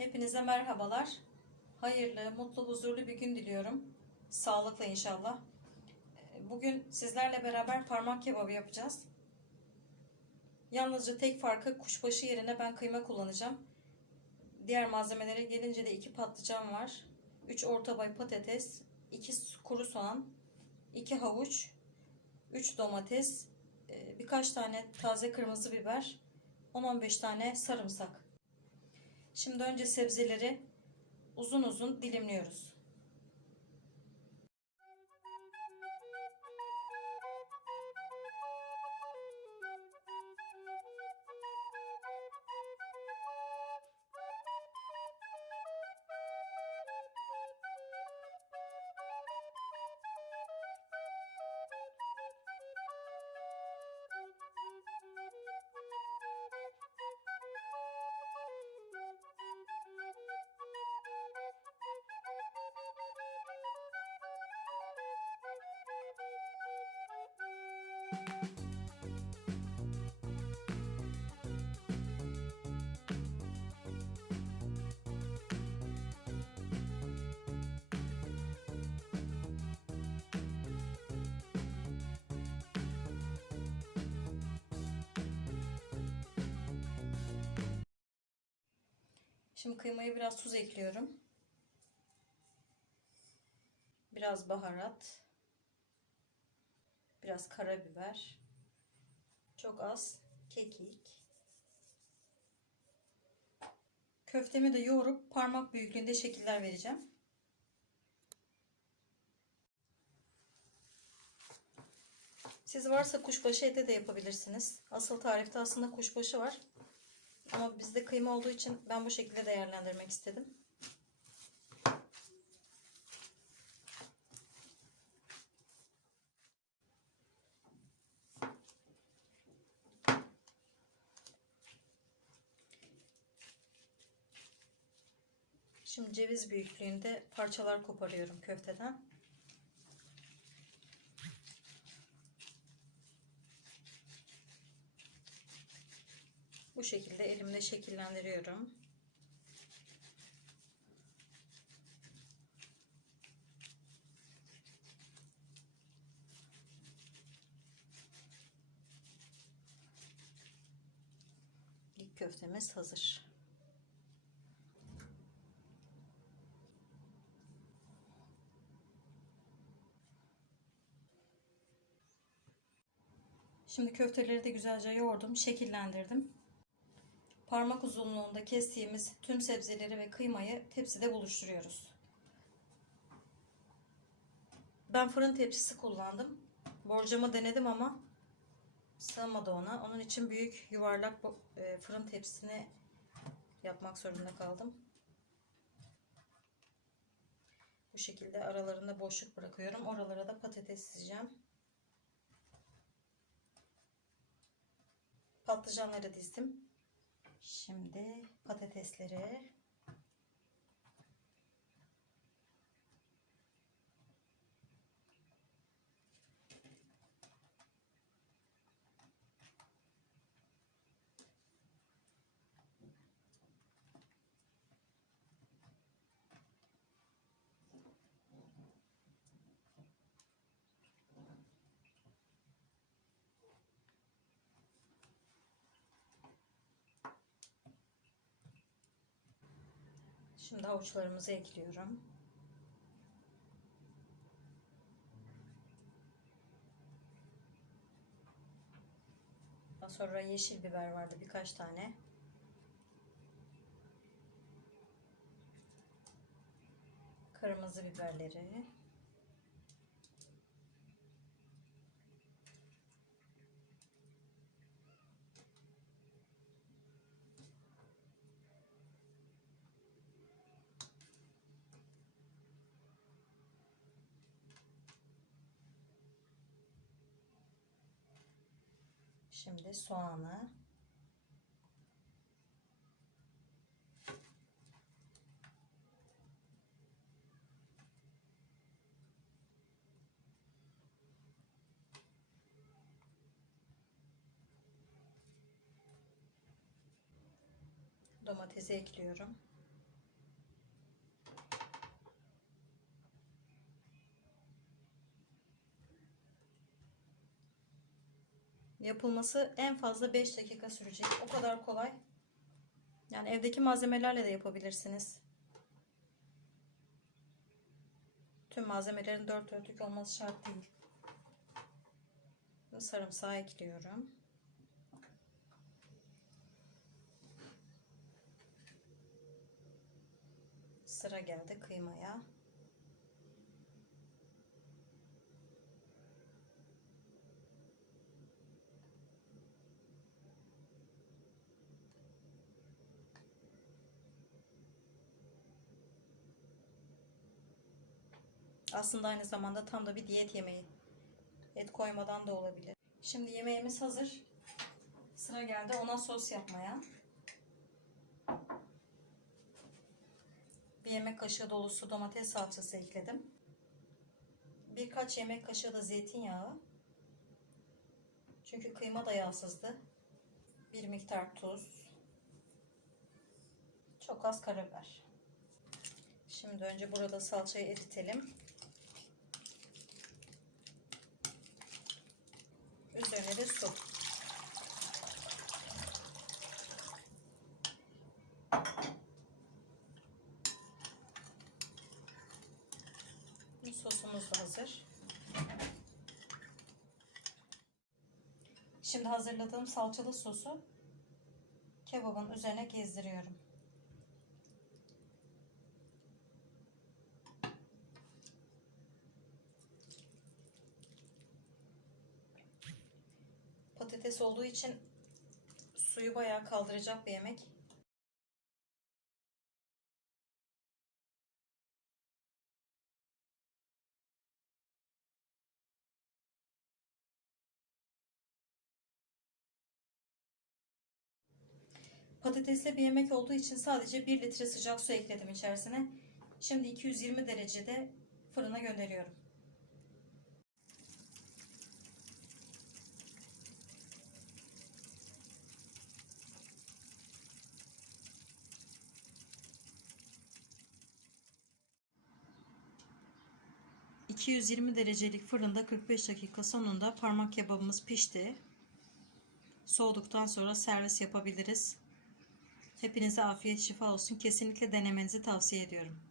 Hepinize merhabalar. Hayırlı, mutlu, huzurlu bir gün diliyorum. Sağlıkla inşallah. Bugün sizlerle beraber parmak kebabı yapacağız. Yalnızca tek farkı kuşbaşı yerine ben kıyma kullanacağım. Diğer malzemelere gelince de iki patlıcan var. 3 orta boy patates, 2 kuru soğan, 2 havuç, 3 domates, e, birkaç tane taze kırmızı biber, 10-15 tane sarımsak. Şimdi önce sebzeleri uzun uzun dilimliyoruz. Şimdi kıymayı biraz tuz ekliyorum. Biraz baharat. Biraz karabiber. Çok az kekik. Köftemi de yoğurup parmak büyüklüğünde şekiller vereceğim. Siz varsa kuşbaşı ete de yapabilirsiniz. Asıl tarifte aslında kuşbaşı var. Ama bizde kıyma olduğu için ben bu şekilde değerlendirmek istedim. Şimdi ceviz büyüklüğünde parçalar koparıyorum köfteden. Bu şekilde elimle şekillendiriyorum. İlk köftemiz hazır. Şimdi köfteleri de güzelce yoğurdum, şekillendirdim. Parmak uzunluğunda kestiğimiz tüm sebzeleri ve kıymayı tepside buluşturuyoruz. Ben fırın tepsisi kullandım. Borcama denedim ama sığmadı ona. Onun için büyük yuvarlak e, fırın tepsisini yapmak zorunda kaldım. Bu şekilde aralarında boşluk bırakıyorum. Oralara da patates dizeceğim. Patlıcanları dizdim. Şimdi patatesleri Şimdi havuçlarımızı ekliyorum. Daha sonra yeşil biber vardı birkaç tane. Kırmızı biberleri. Şimdi soğanı domatesi ekliyorum. Yapılması en fazla 5 dakika sürecek. O kadar kolay. Yani evdeki malzemelerle de yapabilirsiniz. Tüm malzemelerin dört dörtlük olması şart değil. Sarımsağı ekliyorum. Sıra geldi kıymaya. Aslında aynı zamanda tam da bir diyet yemeği. Et koymadan da olabilir. Şimdi yemeğimiz hazır. Sıra geldi ona sos yapmaya. Bir yemek kaşığı dolusu domates salçası ekledim. Birkaç yemek kaşığı da zeytinyağı. Çünkü kıyma da yağsızdı. Bir miktar tuz. Çok az karabiber. Şimdi önce burada salçayı eritelim. Üzerine de su. Sosumuz da hazır. Şimdi hazırladığım salçalı sosu kebabın üzerine gezdiriyorum. Patates olduğu için suyu bayağı kaldıracak bir yemek. Patatesli bir yemek olduğu için sadece 1 litre sıcak su ekledim içerisine. Şimdi 220 derecede fırına gönderiyorum. ...220 derecelik fırında 45 dakika sonunda parmak kebabımız pişti. Soğuduktan sonra servis yapabiliriz. Hepinize afiyet şifa olsun. Kesinlikle denemenizi tavsiye ediyorum.